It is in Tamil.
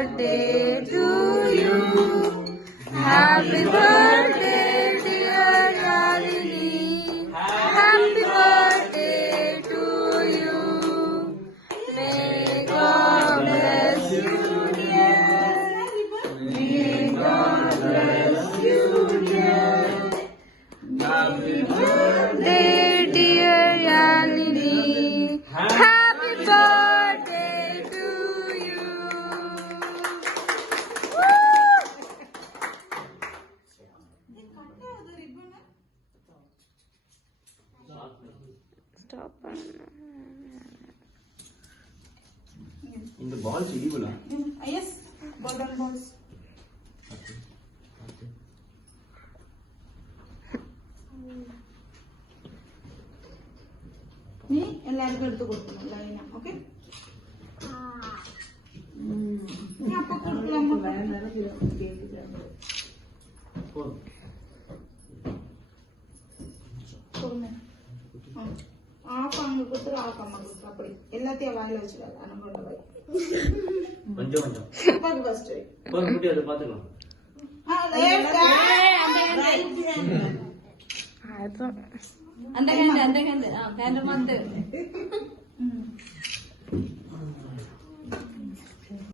birthday to you. Happy birthday, dear Nalini. Happy birthday to you. May God bless you, dear. May God bless you, dear. Happy birthday, dear Nalini. Happy birthday to you. Stop. In the balls, evil. Yes, golden balls. നീ എല്ലാവർക്കും എടുത്ത് കൊടുക്കണം ലൈന. ഓക്കെ, അപ്പൊ കൊടുക്കണം. ஆஃப் கொடுத்துரு, ஆஃப் அம்மா கொடுத்துரு. அப்படி எல்லாத்தையும் வாயில வச்சுக்காது. அனம் கொண்டு போய் கொஞ்சம் கொஞ்சம் ஃபர்ஸ்ட் ஒரு குட்டி அதை பாத்துக்கலாம். அந்த